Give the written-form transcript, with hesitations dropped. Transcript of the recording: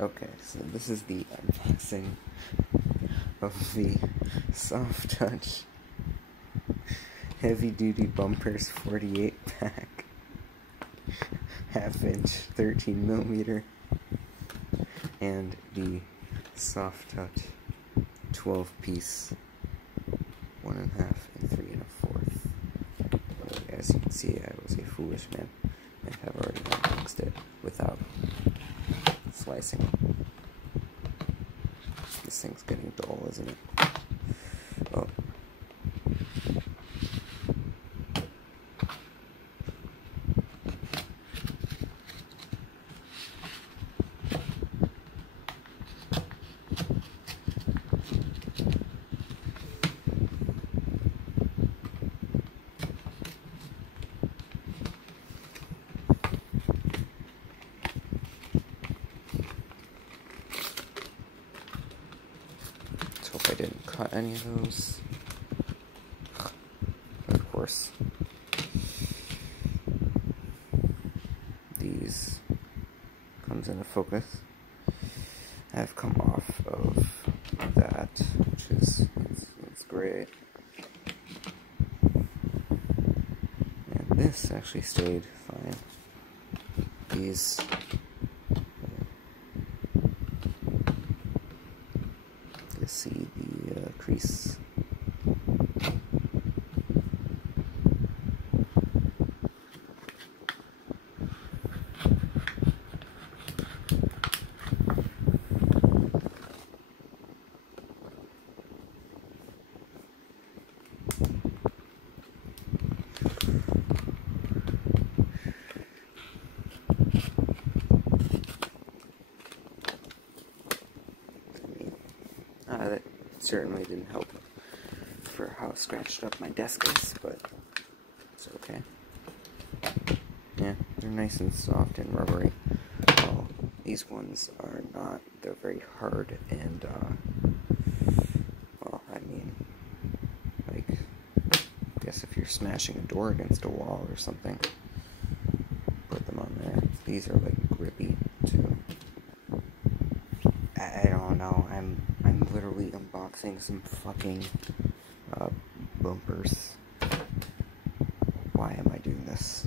Okay, so this is the unboxing of the Softtouch Heavy Duty Bumpers 48 pack, half-inch 13mm, and the Softtouch 12-piece 1.5 and 3 1/4. As you can see, I was a foolish man and have already unboxed it without slicing. This thing's getting dull, isn't it? Oh. Hope I didn't cut any of those. Of course, these comes into focus. I've come off of that, which is that's great. And this actually stayed fine. These. You see the crease. That certainly didn't help for how scratched up my desk is, but it's okay. Yeah, they're nice and soft and rubbery. Well, these ones are not. They're very hard and, well, I mean, like, I guess if you're smashing a door against a wall or something, put them on there. These are, like, grippy, too. I don't know, I'm literally unboxing some fucking bumpers. Why am I doing this?